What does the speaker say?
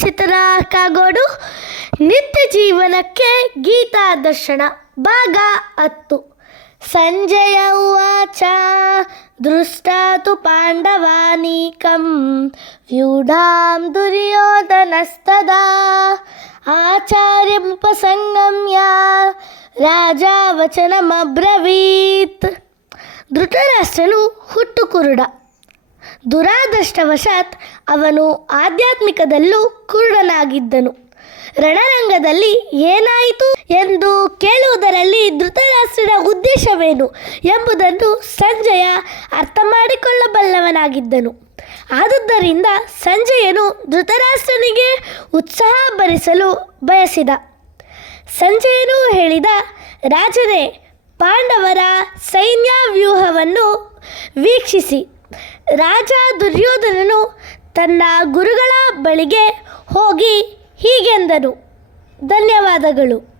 ಚಿತ್ರ ಕಾಗೋಡು ನಿತ್ಯ ಜೀವನಕ್ಕೆ ಗೀತಾದರ್ಶನ ಭಾಗ 10. ಸಂಜಯ ಉವಾಚ ದೃಷ್ಟಾತು ಪಾಂಡವಾನೀಕಂ ವ್ಯೂಢಾಂ ದುರ್ಯೋಧನಸ್ತದಾ ಆಚಾರ್ಯಮುಪಸಂಗಮ್ಯ ರಾಜಾ ವಚನಮಬ್ರವೀತ್. ಧೃತರಾಷ್ಟ್ರನು ಹುಟ್ಟು ಕುರುಡ. ದುರಾದೃಷ್ಟವಶಾತ್ ಅವನು ಆಧ್ಯಾತ್ಮಿಕದಲ್ಲೂ ಕುರುಡನಾಗಿದ್ದನು. ರಣರಂಗದಲ್ಲಿ ಏನಾಯಿತು ಎಂದು ಕೇಳುವುದರಲ್ಲಿ ಧೃತರಾಷ್ಟ್ರನ ಉದ್ದೇಶವೇನು ಎಂಬುದನ್ನು ಸಂಜಯ ಅರ್ಥ ಮಾಡಿಕೊಳ್ಳಬಲ್ಲವನಾಗಿದ್ದನು. ಆದುದರಿಂದ ಸಂಜಯನು ಧೃತರಾಷ್ಟ್ರನಿಗೆ ಉತ್ಸಾಹ ಭರಿಸಲು ಬಯಸಿದ. ಸಂಜಯನು ಹೇಳಿದ, ರಾಜನೇ, ಪಾಂಡವರ ಸೈನ್ಯ ವ್ಯೂಹವನ್ನು ವೀಕ್ಷಿಸಿ. ರಾಜ ದುರ್ಯೋಧನನು ತನ್ನ ಗುರುಗಳ ಬಳಿಗೆ ಹೋಗಿ ಹೀಗೆಂದನು, ಧನ್ಯವಾದಗಳು.